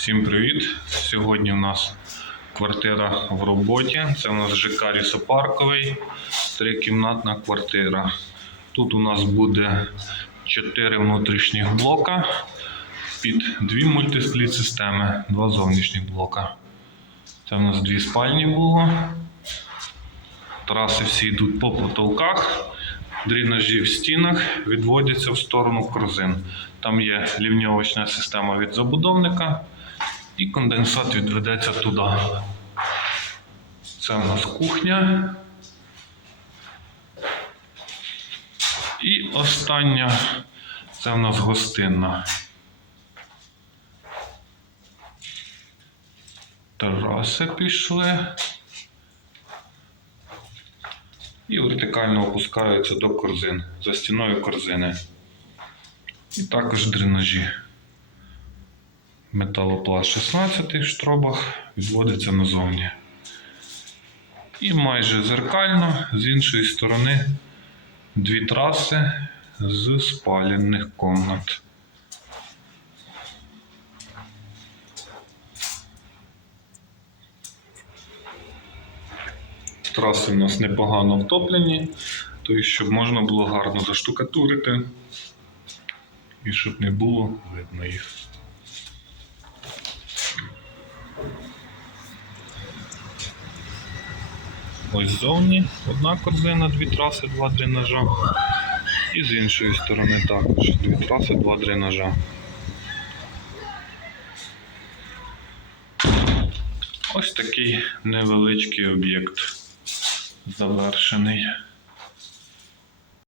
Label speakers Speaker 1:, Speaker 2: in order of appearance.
Speaker 1: Всім привіт! Сьогодні у нас квартира в роботі. Це у нас ЖК Лісопарковий, трикімнатна квартира. Тут у нас буде 4 внутрішніх блока під дві мультиспліт системи, два зовнішніх блока. Це у нас дві спальні було. Траси всі йдуть по потолках. Дренажі в стінах відводяться в сторону корзин. Там є лівньовочна система від забудовника, і конденсат відведеться туди. Це у нас кухня. І остання це у нас гостинна. Тераси пішли. І вертикально опускаються до корзин, за стіною корзини. І також дренажі. Металопласт 16 в штробах відводиться назовні. І майже зеркально з іншої сторони дві траси з спалених комнат. Траси у нас непогано втоплені, тобто, щоб можна було гарно заштукатурити і щоб не було видно їх. Ось ззовні одна корзина, дві траси, два дренажа. І з іншої сторони також дві траси, два дренажа. Ось такий невеличкий об'єкт завершений.